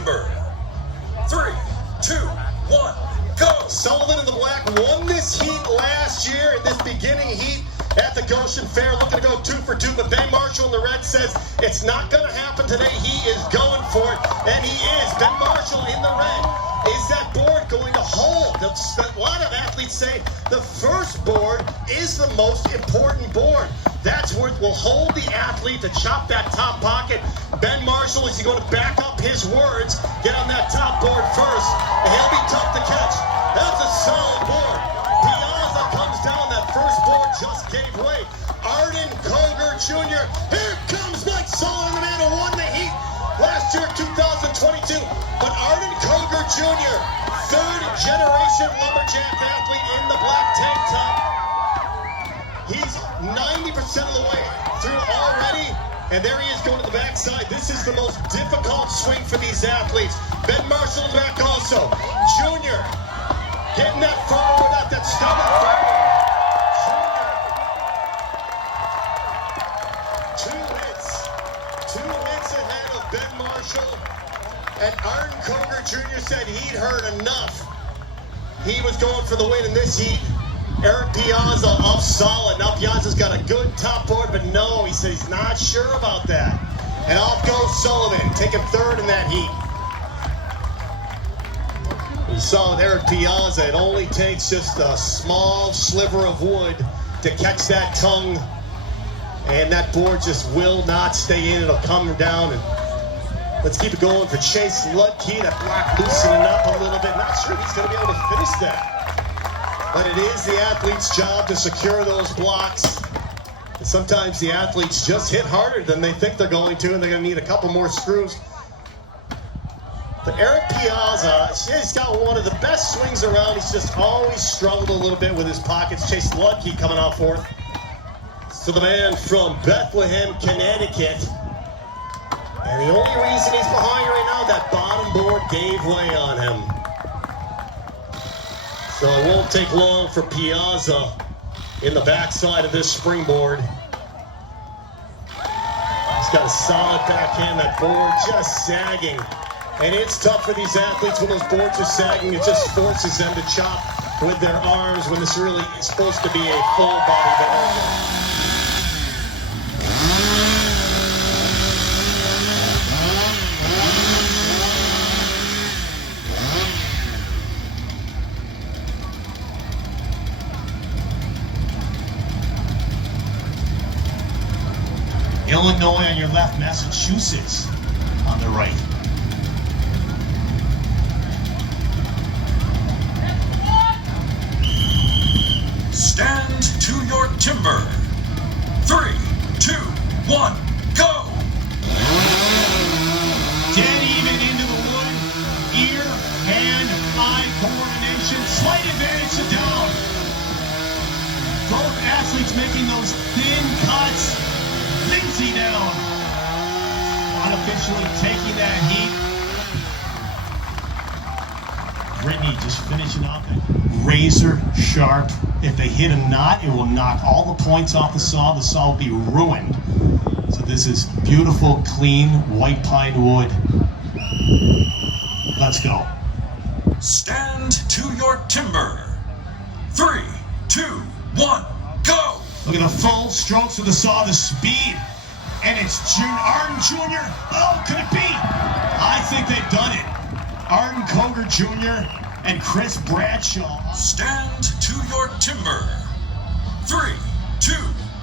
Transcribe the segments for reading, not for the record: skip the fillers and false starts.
timber. 3, 2, 1, go! Sullivan in the black won this heat last year in this beginning heat at the Goshen Fair, looking to go 2 for 2, but Ben Marshall in the red says it's not going to happen today. He is going for it, and he is. Ben Marshall in the red. Is that board going to hold? A lot of athletes say the first board is the most important board. That's what will hold the athlete to chop that top pocket. Ben Marshall, is he going to back up his words, get on that top board first, and he'll be tough to catch. That's a solid board. Piazza comes down, that first board just gave way. Arden Koger Jr., here comes Mike Sullivan, the man who won the heat last year, 2022. But Arden Koger Jr., third generation lumberjack athlete in the black tank top. He's 90% of the way through already, and there he is going to the backside. This is the most difficult swing for these athletes. Ben Marshall in the back also. Junior getting that forward, not that stubborn forward. Junior, two hits ahead of Ben Marshall, and Arden Koger Jr. said he'd heard enough. He was going for the win in this heat. Eric Piazza up solid. Now Piazza's got a good top board, but no, he says he's not sure about that. And off goes Sullivan, taking third in that heat. We saw with Eric Piazza, it only takes just a small sliver of wood to catch that tongue, and that board just will not stay in. It'll come down. And let's keep it going for Chase Ludke. That block loosening up a little bit. Not sure he's going to be able to finish that. But it is the athlete's job to secure those blocks. And sometimes the athletes just hit harder than they think they're going to, and they're going to need a couple more screws. But Eric Piazza, he's got one of the best swings around. He's just always struggled a little bit with his pockets. Chase Ludke coming out fourth. So the man from Bethlehem, Connecticut. And the only reason he's behind right now, that bottom board gave way on him. So it won't take long for Piazza in the backside of this springboard. He's got a solid backhand, that board just sagging. And it's tough for these athletes when those boards are sagging. It just forces them to chop with their arms when this really is supposed to be a full body ball. Illinois on your left, Massachusetts on the right. Stand to your timber. 3, 2, 1, go! Dead even into the wood. Ear, hand, eye coordination. Slight advantage to down. Both athletes making those thin cuts. Lindsay down. Unofficially taking that heat. Brittany just finishing up it. Razor sharp. If they hit a knot, it will knock all the points off the saw. The saw will be ruined. So this is beautiful, clean, white pine wood. Let's go. Stand to your timber. 3, 2, 1, go! Look at the full strokes of the saw, the speed. And it's Arden Jr. Oh, could it be? I think they've done it. Arden Koger Jr. and Chris Bradshaw. Stand to your timber. 3, 2,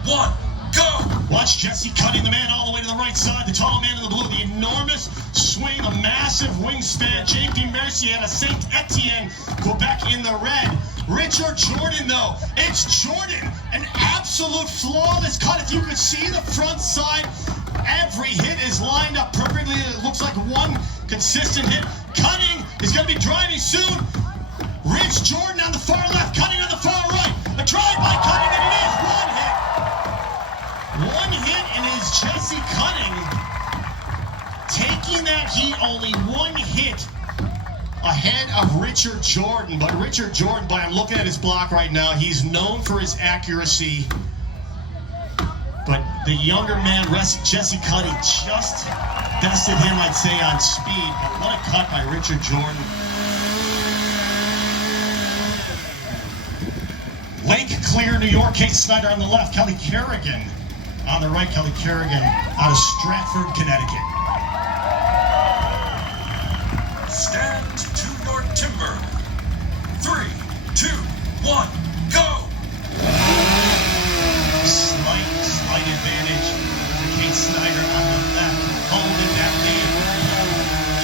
1, go! Watch Jesse cutting the man all the way to the right side. The tall man in the blue, the enormous swing, a massive wingspan. JP Mercier and a Saint Etienne, Quebec in the red. Richard Jordan, though. It's Jordan. An absolute flawless cut. If you could see the front side, every hit is lined up perfectly. It looks like one consistent hit. Cutting is going to be driving soon. Rich Jordan on the far left, cutting on the far right. A drive-by cutting, and it is one hit. One hit, and it is Jesse Cutting taking that heat, only one hit ahead of Richard Jordan. But Richard Jordan, I'm looking at his block right now, he's known for his accuracy. But the younger man, Jesse Cuddy, just bested him, I'd say, on speed. But what a cut by Richard Jordan. Lake Clear, New York, Kate Snyder on the left, Kelly Kerrigan on the right, Kelly Kerrigan out of Stratford, Connecticut. Stand to your timber. 3, 2, 1, go! Slight advantage for Kate Snyder on the left, holding that lead.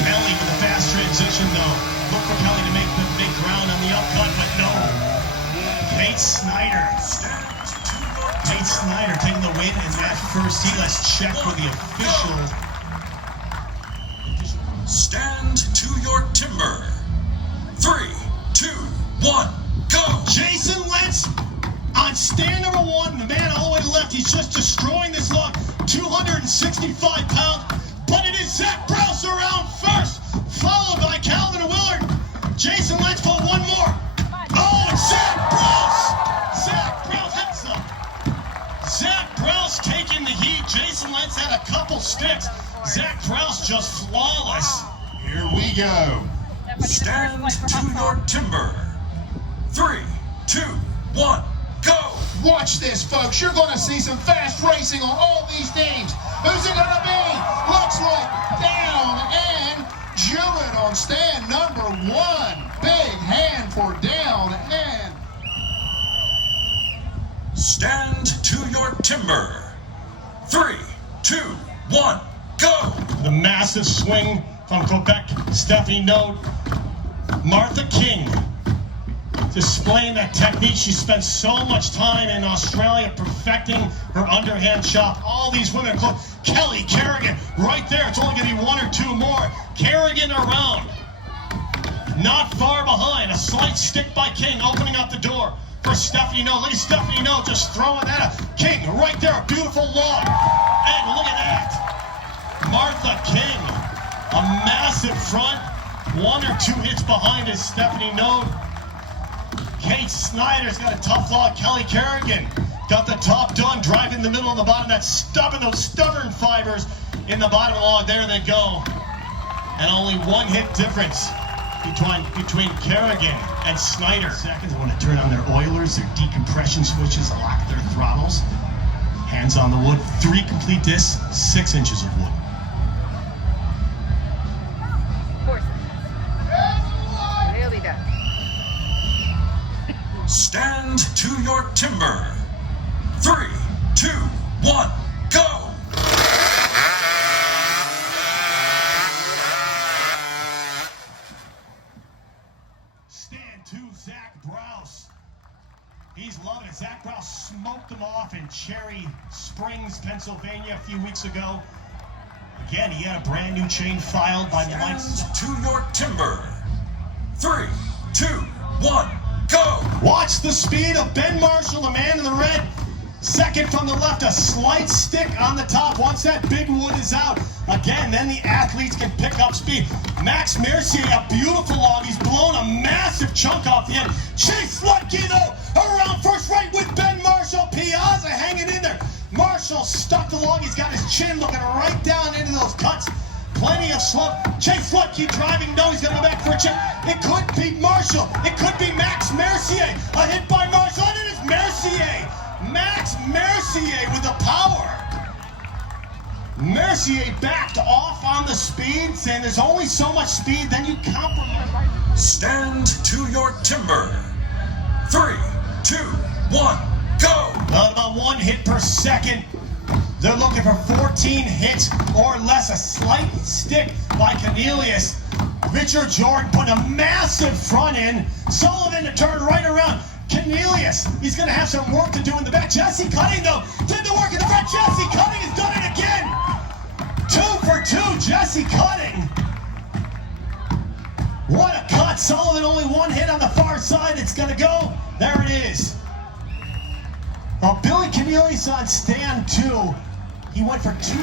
Kelly with a fast transition, though. Look for Kelly to make the big ground on the upcut, but no. Kate Snyder. Kate Snyder taking the win in that first heat. Let's check for the official. Stand to your timber. 3, 2, 1, go! Jason Lentz on stand number 1. The man all the way to the left. He's just destroying this log. 265 pounds. But it is Zach Browse around first, followed by Calvin Willard. Jason Lentz for one more. Oh, it's Zach Browse! Zach Browse hits him. Zach Browse taking the heat. Jason Lentz had a couple sticks. Zach Browse just flawless. Here we go. Stand to your timber. 3, 2, 1, go! Watch this, folks. You're going to see some fast racing on all these teams. Who's it going to be? Looks like Down and Jewett on stand number 1. Big hand for Down and. Stand to your timber. 3, 2, 1, go! The massive swing from Quebec, Stephanie Note. Martha King displaying that technique. She spent so much time in Australia perfecting her underhand chop. All these women, Kelly Kerrigan right there. It's only going to be 1 or 2 more. Kerrigan around. Not far behind. A slight stick by King, opening up the door for Stephanie Note. Look at Stephanie Note just throwing that up. King right there, a beautiful log. And look at that. Martha King, a massive front. 1 or 2 hits behind is Stephanie Note. Kate Snyder's got a tough log. Kelly Kerrigan got the top done, driving the middle and the bottom. That's those stubborn fibers in the bottom of the log. There they go. And only 1 hit difference between Kerrigan and Snyder. Seconds, they want to turn on their oilers, their decompression switches, lock their throttles. Hands on the wood. 3 complete discs, 6 inches of wood. Stand to your timber. 3, 2, 1, go! Stand to Zach Browse. He's loving it. Zach Browse smoked him off in Cherry Springs, Pennsylvania a few weeks ago. Again, he had a brand new chain filed by the lights. Stand to your timber. 3, 2, 1, go! Watch the speed of Ben Marshall, the man in the red. Second from the left, a slight stick on the top. Once that big wood is out, again, then the athletes can pick up speed. Max Mercier, a beautiful log. He's blown a massive chunk off the end. Chase Lutke, though, around first right with Ben Marshall. Piazza hanging in there. Marshall stuck the log. He's got his chin looking right down into those cuts. Plenty of slope. Chase Lutke driving. No, he's going to go back for a chip. It could be Marshall. It could be Max Mercier. A hit by Marshall. And it is Mercier. Max Mercier with the power. Mercier backed off on the speed, saying there's only so much speed, then you compromise. Stand to your timber. 3, 2, 1, go! About 1 hit per second. They're looking for 14 hits or less. A slight stick by Cornelius. Richard Jordan put a massive front end. Sullivan to turn right around. Cornelius, he's going to have some work to do in the back. Jesse Cutting, though, did the work in the front. Jesse Cutting has done it again. 2 for 2, Jesse Cutting. What a cut. Sullivan only 1 hit on the far side. It's going to go. There it is. Well, Billy Cornelius on stand 2. He went for 2.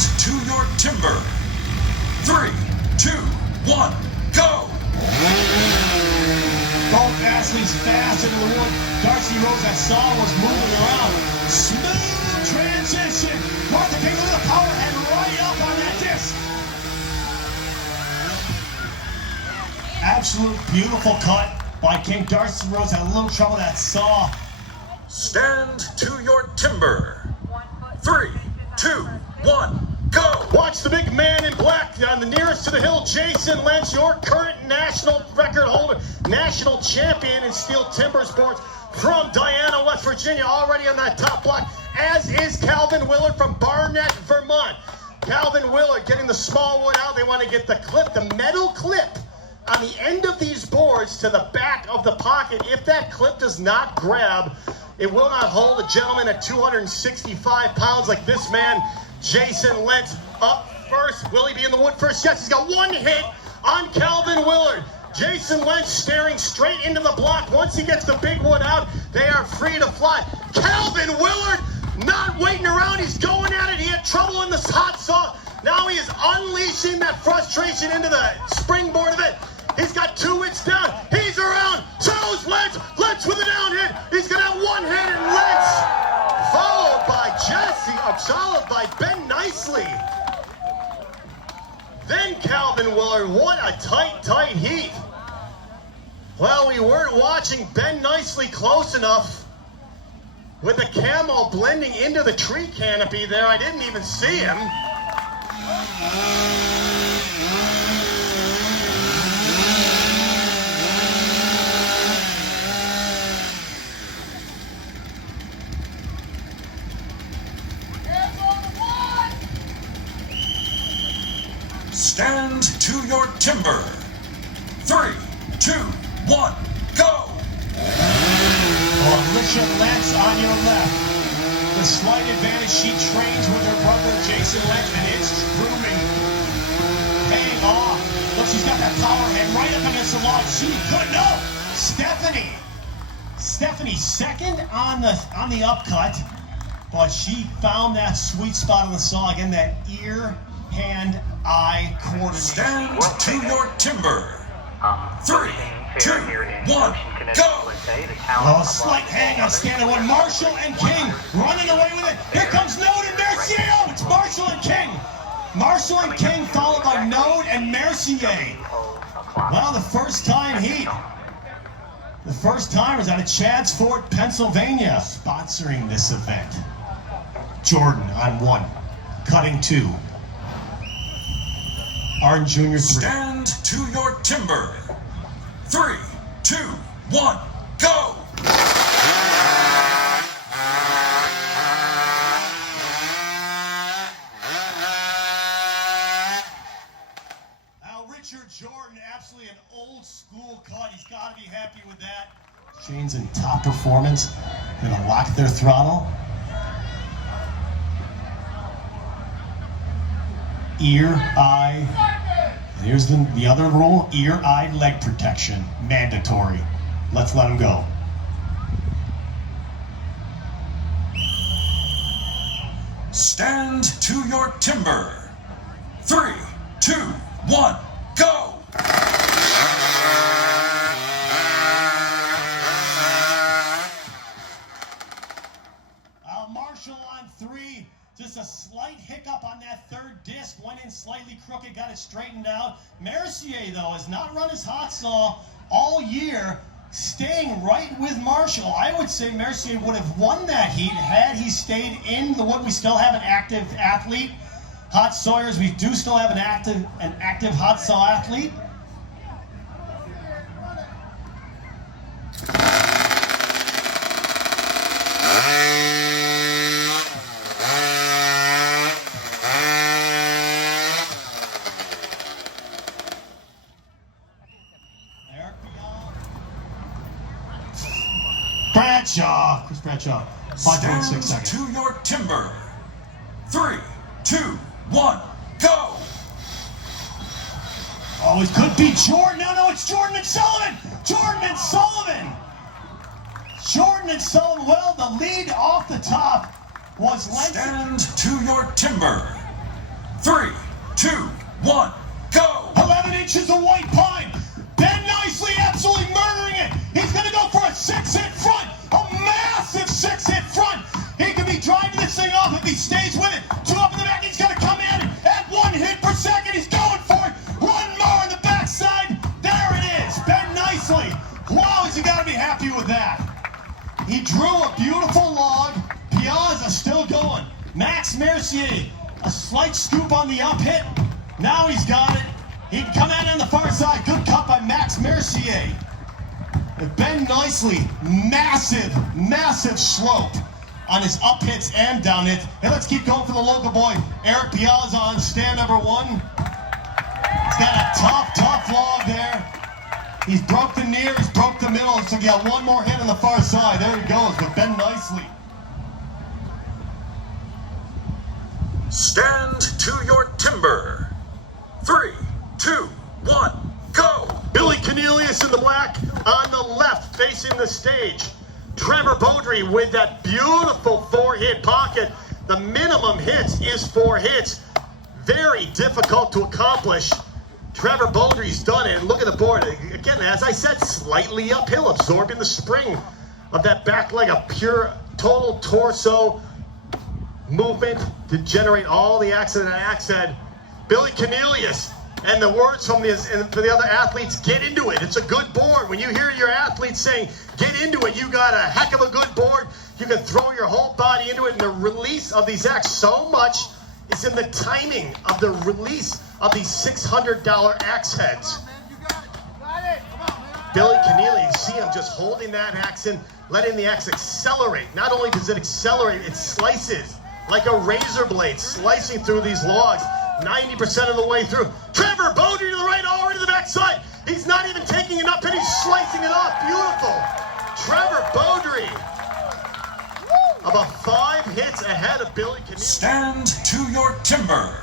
to your timber. 3, 2, 1, go! Both athletes fast into the wood. Darcy Rose, that saw, was moving around. Smooth transition. Martha King with a power head right up on that disc. Absolute beautiful cut by King. Darcy Rose had a little trouble with that saw. Stand to your timber. 3, 2, 1, go! Watch the big man in black on the nearest to the hill, Jason Lentz, your current national record holder, national champion in steel timber sports from Diana, West Virginia, already on that top block, as is Calvin Willard from Barnett, Vermont. Calvin Willard getting the small wood out. They want to get the clip, the metal clip on the end of these boards to the back of the pocket. If that clip does not grab, it will not hold a gentleman at 265 pounds like this man, Jason Lentz. Up first. Will he be in the wood first? Yes, he's got one hit on Calvin Willard. Jason Lentz staring straight into the block. Once he gets the big wood out, they are free to fly. Calvin Willard not waiting around. He's going at it. He had trouble in the hot saw. Now he is unleashing that frustration into the springboard of it. He's got 2 hits down. He's around. So's Lentz. Lentz with a down hit. He's going to have 1 hit, and Lentz followed by Jesse, followed by Ben Nicely. Then Calvin Willard. What a tight heat. Well, we weren't watching Ben Nicely close enough with the camo blending into the tree canopy there. I didn't even see him. Stand to your timber. 3, 2, 1, go! Alicia Lentz on your left. The slight advantage, she trains with her brother Jason Lentz, and it's grooming, paying off. Look, she's got that power head right up against the log. She could, no! Stephanie second on the upcut, but she found that sweet spot on the saw. Again, that ear, hand, eye coordination. Stand to your timber. 3, 2, 1, go! Oh, slight hang on standing one. Marshall and King running away with it. Here comes Node and Mercier. Oh, it's Marshall and King. Marshall and King followed by Node and Mercier. Well, the first time heat. The first timers out of Chadds Fort, Pennsylvania, sponsoring this event. Jordan on 1, cutting 2. Arden Jr. 3. Stand to your timber. 3, 2, 1, go! Now Richard Jordan, absolutely an old school cut. He's got to be happy with that. Shane's in top performance. Gonna lock their throttle. Ear, eye. Here's the other rule, ear, eye, leg protection, mandatory. Let's let him go. Stand to your timber. 3, 2, 1, go! Marshall on 3. Just a slight hiccup on that third disc. Went in slightly crooked, got it straightened out. Mercier, though, has not run his hot saw all year, staying right with Marshall. I would say Mercier would have won that heat had he stayed in the wood. We still have an active athlete. Hot sawyers, we do still have an active hot saw athlete. Bradshaw, Chris Bradshaw, 5.6 seconds. To your timber. 3, 2, 1, go! Oh, it could be Jordan. No, it's Jordan and Sullivan. Jordan and Sullivan. Jordan and Sullivan. Well, the lead off the top was Lentz. Stand to your timber. 3, 2, 1, go! 11 inches of white pine. Ben Nicely absolutely murdering it. He's going to go for a 6-hit front. A massive 6-hit front. He could be driving this thing off if he stays with it. 2 up in the back. He's going to come in at 1 hit per second. He's going for it. 1 more on the backside. There it is. Ben Nicely. Wow, has he got to be happy with that. He drew a beautiful log. Piazza still going. Max Mercier, a slight scoop on the up hit. Now he's got it. He can come in on the far side. Good cut by Max Mercier. And Ben Nicely, massive, massive slope on his up hits and down hits. And let's keep going for the local boy, Eric Piazza on stand number 1. He's got a tough log there. He's broke the near, he's broke the middle, so he got 1 more hit on the far side. There he goes with Ben Nicely. Stand to your timber. 3, 2, 1, go! Billy Cornelius in the black on the left facing the stage. Trevor Beaudry with that beautiful 4-hit pocket. The minimum hits is 4 hits. Very difficult to accomplish. Trevor Beaudry's done it. And look at the board. Again, as I said, slightly uphill, absorbing the spring of that back leg, a pure total torso movement to generate all the accident. Billy Cornelius, and the words from for the other athletes, get into it. It's a good board. When you hear your athletes saying, get into it, you got a heck of a good board. You can throw your whole body into it, and the release of these acts so much is in the timing of the release of these $600 axe heads. Billy Cornelius, you see him just holding that axe and letting the axe accelerate. Not only does it accelerate, it slices like a razor blade, slicing through these logs 90% of the way through. Trevor Beaudry to the right, already to the backside. He's not even taking it up, and he's slicing it off. Beautiful. Trevor Beaudry, about 5 hits ahead of Billy Cornelius. Stand to your timber.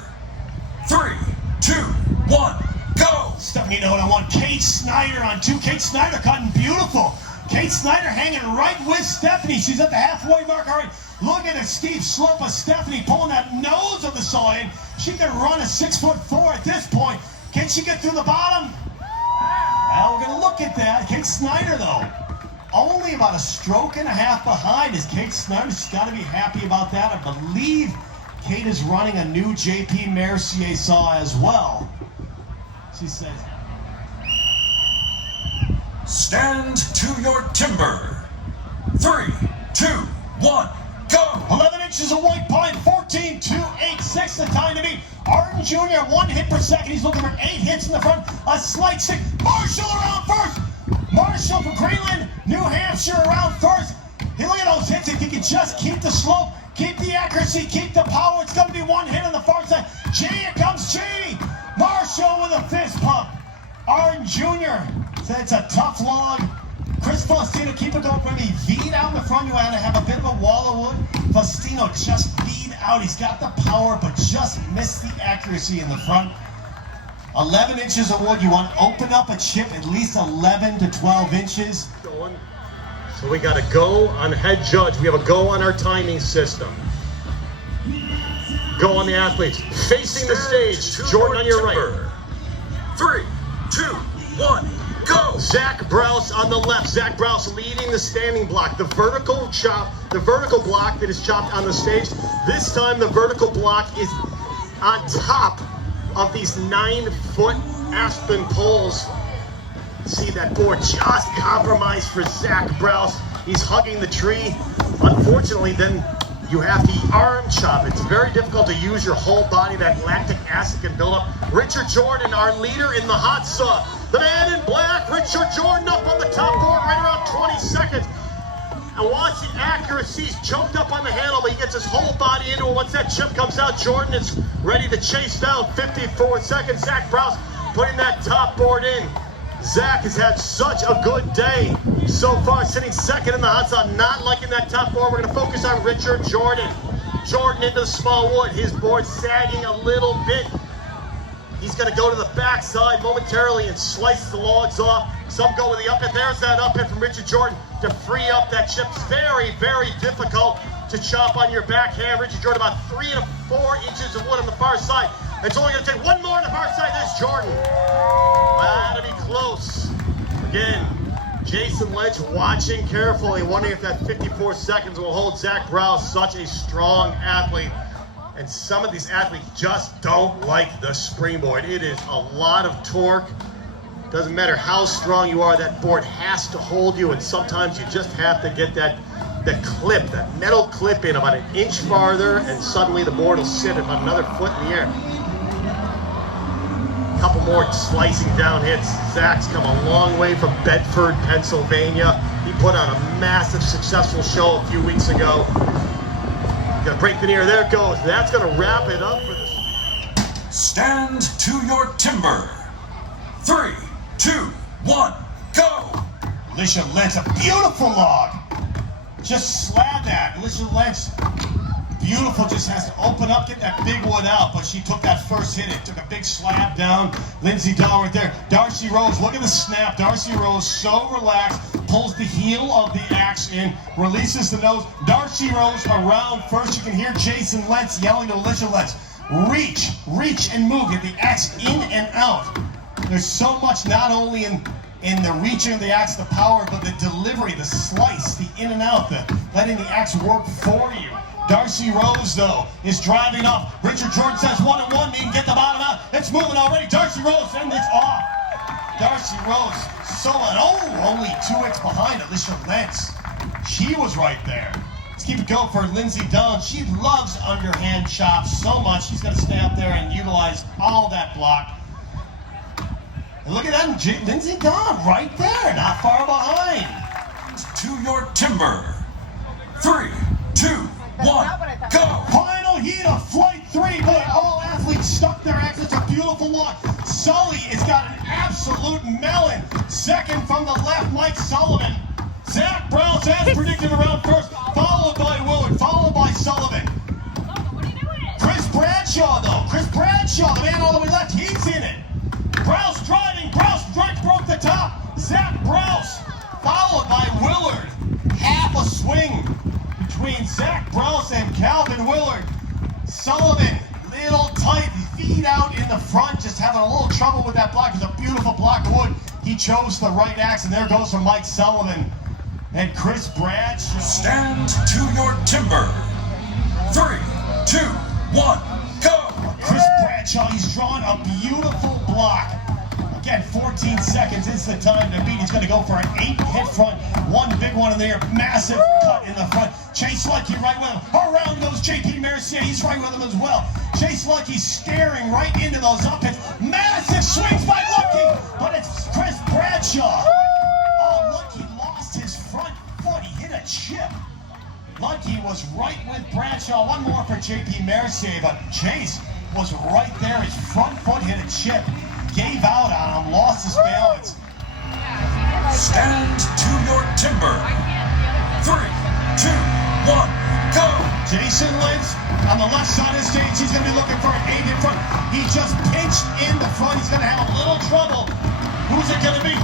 3, 2, 1, go! Stephanie Noda on 1. Kate Snyder on 2. Kate Snyder cutting beautiful. Kate Snyder hanging right with Stephanie. She's at the halfway mark already. Look at the steep slope of Stephanie pulling that nose of the saw in. She can run a 6'4" at this point. Can she get through the bottom? Well, we're going to look at that. Kate Snyder, though, only about a stroke and a half behind is Kate Snyder. She's got to be happy about that. I believe Kate is running a new JP Mercier saw as well. She says, Stand to your timber. 3, 2, 1, go! 11 inches of white pine, 14.286 the time to beat. Arden Jr. 1 hit per second. He's looking for 8 hits in the front. A slight stick. Marshall around first. Marshall from Greenland, New Hampshire around first. Hey, look at those hits. If he can just keep the slope, keep the accuracy, keep the power, it's going to be 1 hit on the far side. Here comes Cheney. Marshall with a fist pump. Arden Jr. said it's a tough log. Chris Faustino, keep it going for me. Veed out in the front. You want to have a bit of a wall of wood. Faustino just veed out. He's got the power, but just missed the accuracy in the front. 11 inches of wood. You want to open up a chip at least 11 to 12 inches. So we got a go on head judge. We have a go on our timing system. Go on the athletes. Facing the stage. Jordan on your right. 3, 2, 1, go! Zach Brous on the left. Zach Brous leading the standing block. The vertical chop, the vertical block that is chopped on the stage. This time the vertical block is on top of these 9-foot aspen poles. See that board just compromised for Zach Brous. He's hugging the tree. Unfortunately, then you have to arm chop. It's very difficult to use your whole body. That lactic acid can build up. Richard Jordan, our leader in the hot saw. The man in black, Richard Jordan, up on the top board right around 20 seconds. And watch the accuracy. He's choked up on the handle, but he gets his whole body into it. Once that chip comes out, Jordan is ready to chase down 54 seconds. Zach Brous putting that top board in. Zach has had such a good day so far, sitting second in the hot saw, not liking that top board. We're going to focus on Richard Jordan. Jordan into the small wood, his board sagging a little bit. He's going to go to the backside momentarily and slice the logs off. Some go with the up hit. There's that up hit from Richard Jordan to free up that chip. Very, very difficult to chop on your backhand. Richard Jordan about 3 to 4 inches of wood on the far side. It's only going to take one more on the far side. There's Jordan. That'll be close. Again, Jason Lynch watching carefully, wondering if that 54 seconds will hold Zach Brouse, such a strong athlete. And some of these athletes just don't like the springboard. It is a lot of torque. Doesn't matter how strong you are, that board has to hold you, and sometimes you just have to get that clip, that metal clip in about an inch farther, and suddenly the board will sit about another foot in the air. A couple more slicing down hits. Zach's come a long way from Bedford, Pennsylvania. He put on a massive, successful show a few weeks ago. Gonna break the near. There it goes. That's gonna wrap it up for this. Stand to your timber. 3, 2, 1, go! Alicia Lentz, a beautiful log. Just slab that. Alicia Lentz, beautiful, just has to open up, get that big one out, but she took that first hit, it took a big slab down. Lindsey Dawn right there. Darcy Rose, look at the snap. Darcy Rose, so relaxed, pulls the heel of the axe in, releases the nose. Darcy Rose around first. You can hear Jason Lentz yelling to Alicia Lentz, reach, reach and move, get the axe in and out. There's so much not only in the reaching of the axe, the power, but the delivery, the slice, the in and out, the letting the axe work for you. Darcy Rose, though, is driving off. Richard Jordan says 1-1, he can get the bottom out. It's moving already. Darcy Rose, and it's off. Darcy Rose, only 2 hits behind Alicia Lentz. She was right there. Let's keep it going for Lindsey Dawn. She loves underhand chops so much. She's going to stay up there and utilize all that block. And look at that, Lindsey Dawn right there, not far behind. To your timber. 3, 2, 1, go! Final heat of Flight 3. Boy, all athletes stuck their axe. It's a beautiful look. Sully has got an absolute melon. Second from the left, Mike Sullivan. Zach Brouse, as predicted, around first, followed by Willard, followed by Sullivan. Chris Bradshaw, though. Chris Bradshaw, the man all the way left, he's in it. Brouse driving, Brouse broke the top. Zach Brouse, followed by Willard. Half a swing between Zach Brouse and Calvin Willard. Sullivan, little tight, feet out in the front, just having a little trouble with that block. It's a beautiful block of wood. He chose the right axe, and there goes from Mike Sullivan. And Chris Bradshaw. Stand to your timber. 3, 2, 1, go! Chris Bradshaw, he's drawn a beautiful block. Again, 14 seconds is the time to beat. He's going to go for an 8-hit front. One big one in there, massive cut in the front. Chase Lucky right with him. Around goes JP Mercier, he's right with him as well. Chase Lucky staring right into those up hits. Massive swings by Lucky, but it's Chris Bradshaw. Oh, Lucky lost his front foot. He hit a chip. Lucky was right with Bradshaw. One more for JP Mercier, but Chase was right there. His front foot hit a chip. Gave out on him, lost his balance. Stand to your timber. 3, 2, 1, go! Jason Lentz on the left side of the stage. He's going to be looking for an 8-hit front. He just pinched in the front. He's going to have a little trouble. Who's it going to be?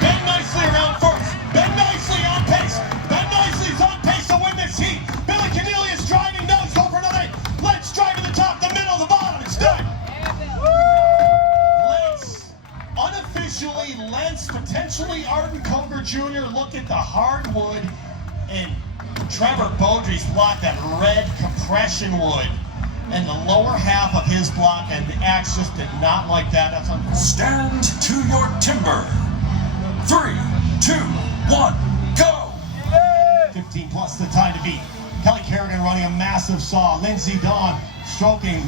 Ben Nicely around first. Ben Nicely on pace. Ben Nicely's on pace to win this heat. Billy Cornelius driving. No, he's going for another 8. Lentz driving the top, the middle, the bottom. It's done. Unofficially, Lentz, potentially Arden Coker Jr. Look at the hardwood, and Trevor Beaudry's block, that red compression wood, and the lower half of his block, and the axe just did not like that. That's unfortunate. Stand to your timber. 3, 2, 1, go! 15 plus the time to beat. Kelly Kerrigan running a massive saw. Lindsey Dawn stroking.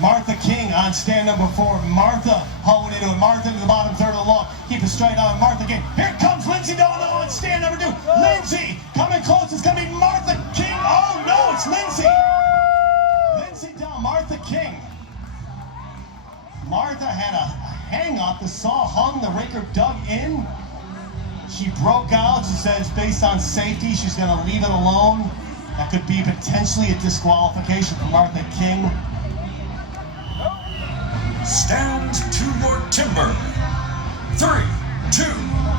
Martha King on stand number 4. Martha honing into it. Martha to the bottom third of the log. Keep it straight on. Martha King. Here comes Lindsey Dawn on stand number 2. Lindsey coming close. It's going to be Martha King. Oh no, it's Lindsey. Lindsey Dawn, Martha King. Martha had a hang up. The saw hung. The raker dug in. She broke out. She says based on safety, she's going to leave it alone. That could be potentially a disqualification for Martha King. Stand to your timber. 3, 2,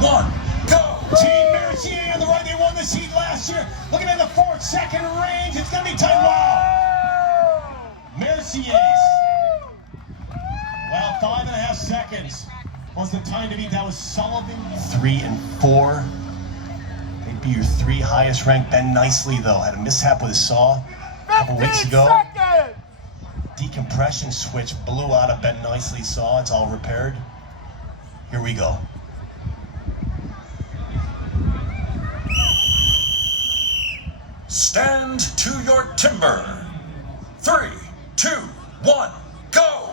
1, go! Team Mercier on the right, they won this heat last year. Looking at the 4-second range, it's gonna be time. Wow! Mercier's seconds was the time to beat. That was Sullivan. 3 and 4. They'd be your 3 highest ranked. Ben Nicely, though, had a mishap with his saw a couple weeks ago. Decompression switch blew out of Ben Nicely's saw. It's all repaired. Here we go. Stand to your timber. 3, 2, 1, go!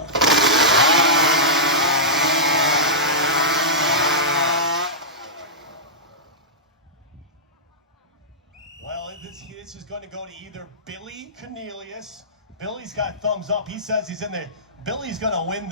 Well, this is going to go to either Billy Cornelius. Billy's got thumbs up. He says he's in there. Billy's going to win the